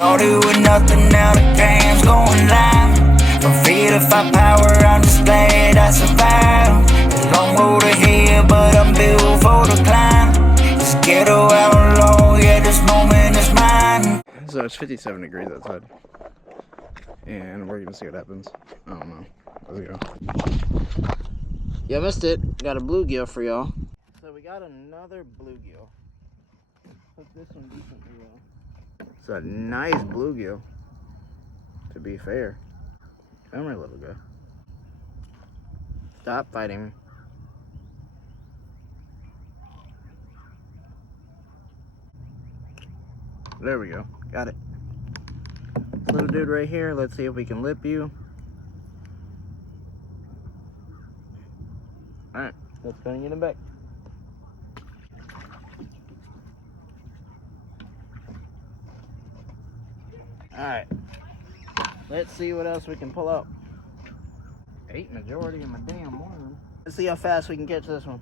Started with nothing, now the game's going live. From fear to fight power, I'm just glad I survived. A long road ahead, but I'm built for the climb. This ghetto outlaw, yeah, this moment is mine. So it's 57 degrees outside, and we're gonna see what happens. I don't know. Let's go. You missed it. Got a bluegill for y'all. So we got another bluegill. Hooked this one decently well. It's a nice bluegill, to be fair. Come here, little guy. Stop fighting me. There we go. Got it. This little dude right here. Let's see if we can lip you. Alright, let's go and get him back. Alright. Let's see what else we can pull up. Ate majority of my damn worm. Let's see how fast we can catch this one.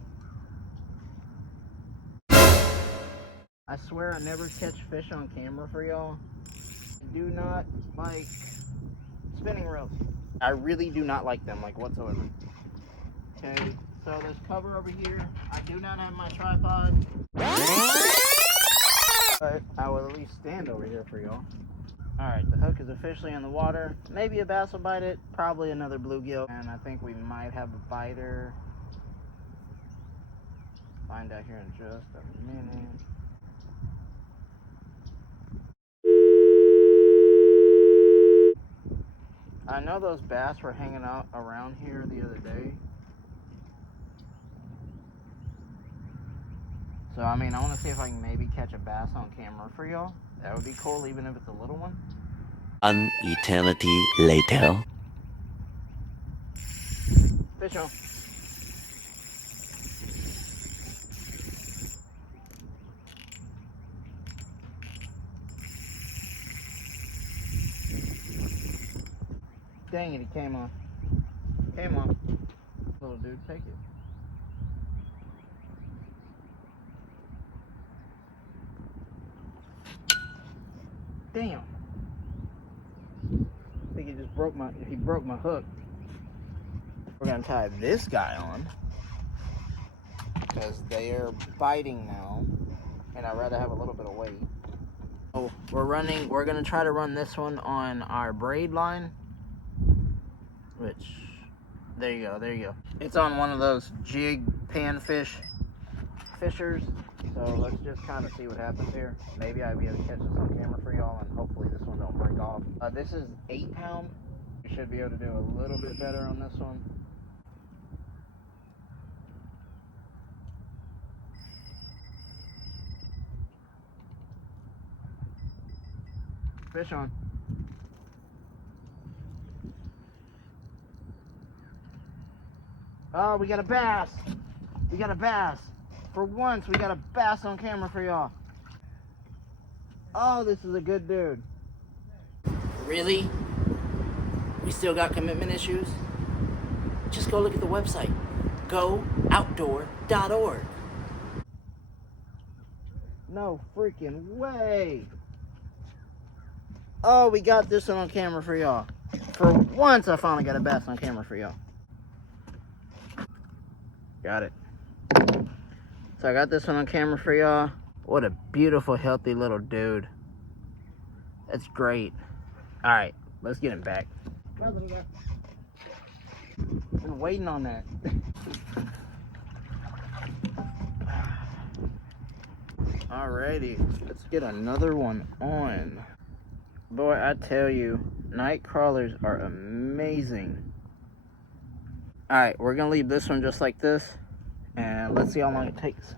I swear I never catch fish on camera for y'all. I do not like spinning reels. I really do not like them, like, whatsoever. Okay, so there's cover over here. I do not have my tripod, but I will at least stand over here for y'all. Alright, the hook is officially in the water. Maybe a bass will bite it, probably another bluegill, and I think we might have a biter. Find out here in just a minute. I know those bass were hanging out around here the other day. So, I mean, I want to see if I can maybe catch a bass on camera for y'all. That would be cool, even if it's a little one. An eternity later. Fish on. Dang it, he came on. Came on. Little dude, take it. Damn. I think he just broke my hook. We're gonna tie this guy on because they are biting now, and I'd rather have a little bit of weight. Oh, we're gonna try to run this one on our braid line, which, there you go. It's on one of those jig panfish fishers. So let's just kind of see what happens here. Maybe I'll be able to catch this on camera for y'all, and hopefully this one don't break off. This is 8 pound. We should be able to do a little bit better on this one. Fish on. Oh, we got a bass. We got a bass. For once, we got a bass on camera for y'all. Oh, this is a good dude. Really? We still got commitment issues? Just go look at the website. GoOutdoor.org. No freaking way. Oh, we got this one on camera for y'all. For once, I finally got a bass on camera for y'all. Got it. So I got this one on camera for y'all. What a beautiful, healthy little dude. That's great. Alright, let's get him back. Been waiting on that. Alrighty, let's get another one on. Boy, I tell you, night crawlers are amazing. Alright, we're gonna leave this one just like this, and let's see how long it takes.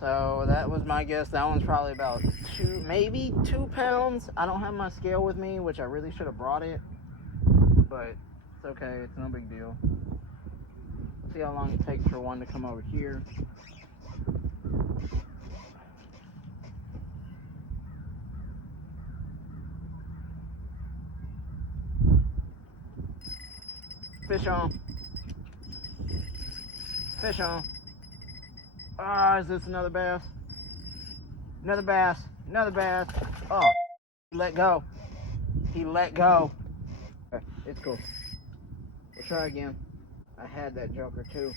So that was my guess. That one's probably about maybe 2 pounds. I don't have my scale with me, which I really should have brought it, but it's okay, it's no big deal. Let's see how long it takes for one to come over here. Fish on. Fish on. Ah, is this another bass? Another bass. Another bass. Oh, Let go. He let go. Okay, it's cool. We'll try again. I had that joker too.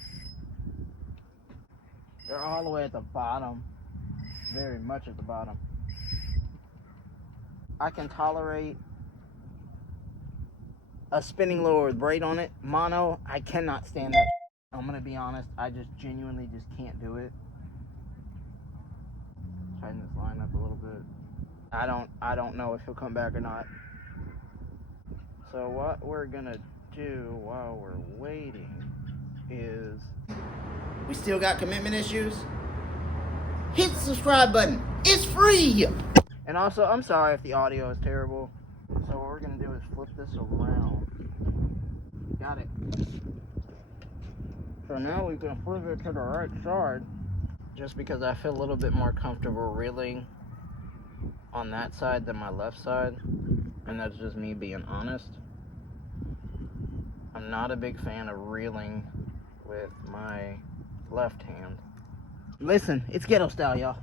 They're all the way at the bottom. Very much at the bottom. I can tolerate a spinning lure with braid on it. Mono, I cannot stand that. I'm gonna be honest, I just genuinely just can't do it. Tighten this line up a little bit. I don't know if he'll come back or not. So what we're gonna do while we're waiting is, we still got commitment issues? Hit the subscribe button. It's free. And also, I'm sorry if the audio is terrible. So what we're gonna do is flip this around. Got it. So now we can flip it to the right side, just because I feel a little bit more comfortable reeling on that side than my left side. And that's just me being honest. I'm not a big fan of reeling with my left hand. Listen, it's ghetto style, y'all.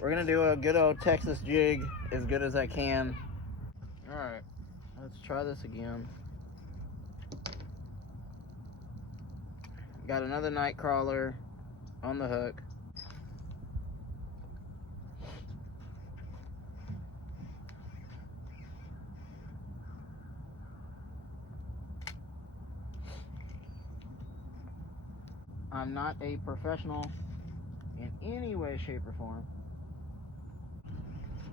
We're gonna do a good old Texas jig as good as I can. Alright, let's try this again. Got another night crawler on the hook. I'm not a professional in any way, shape, or form.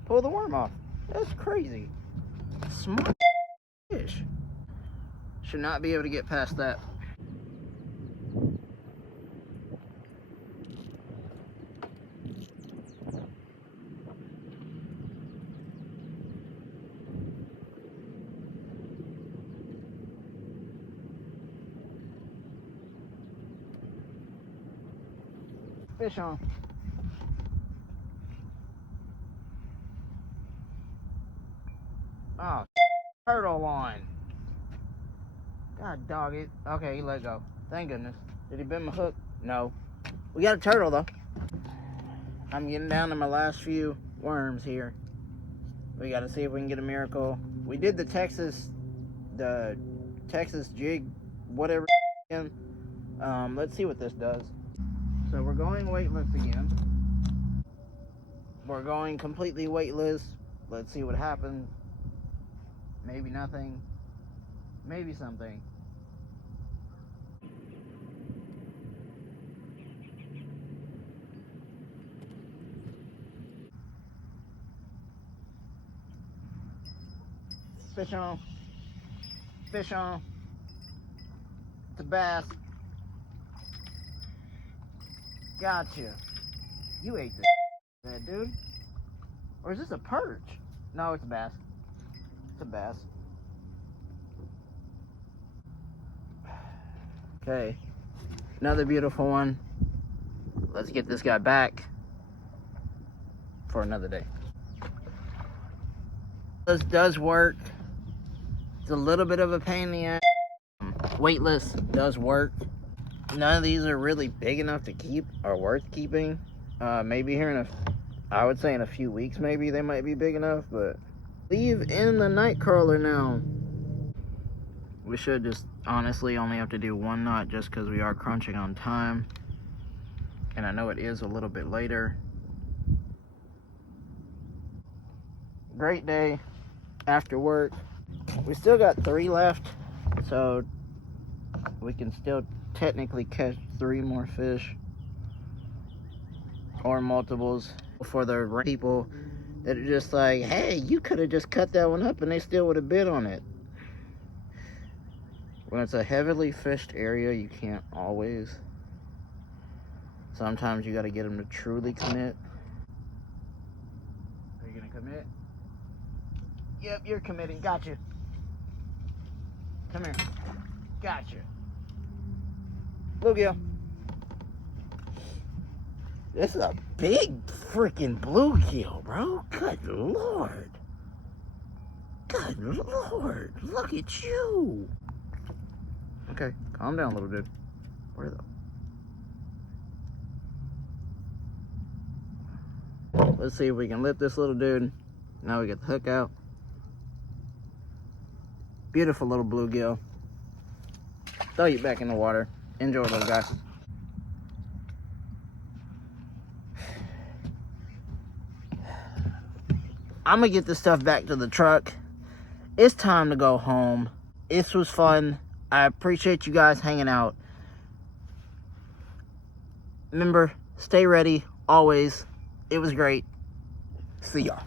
Pull the worm off. That's crazy. Smart fish. Should not be able to get past that. Fish on. Oh, turtle line. God dog it. Okay, he let go. Thank goodness. Did he bend my hook? No. We got a turtle though. I'm getting down to my last few worms here. We gotta see if we can get a miracle. We did the Texas jig, whatever. Let's see what this does. So we're going weightless again. We're going completely weightless. Let's see what happens. Maybe nothing. Maybe something. Fish on. Fish on. It's a bass. Gotcha. You ate this, dude. Or is this a perch? No, it's a bass. It's a bass. Okay. Another beautiful one. Let's get this guy back for another day. This does work. It's a little bit of a pain in the ass. Weightless does work. None of these are really big enough to keep or worth keeping. Maybe here I would say in a few weeks maybe they might be big enough, but leave in the night crawler now. We should just honestly only have to do one knot just because we are crunching on time. And I know it is a little bit later. Great day after work. We still got 3 left, so we can still technically catch 3 more fish or multiples for the people that are just like, hey, you could have just cut that one up and they still would have bid on it. When it's a heavily fished area, you can't always. Sometimes you got to get them to truly commit. Are you gonna commit? Yep, you're committing. Gotcha. Come here. Gotcha. Bluegill. This is a big freaking bluegill, bro. Good Lord. Good Lord. Look at you. Okay, calm down, little dude. Where the... Let's see if we can lift this little dude. Now we get the hook out. Beautiful little bluegill. Throw you back in the water. Enjoy, little guy. I'm gonna get this stuff back to the truck. It's time to go home. This was fun. I appreciate you guys hanging out. Remember, stay ready, always. It was great. See y'all.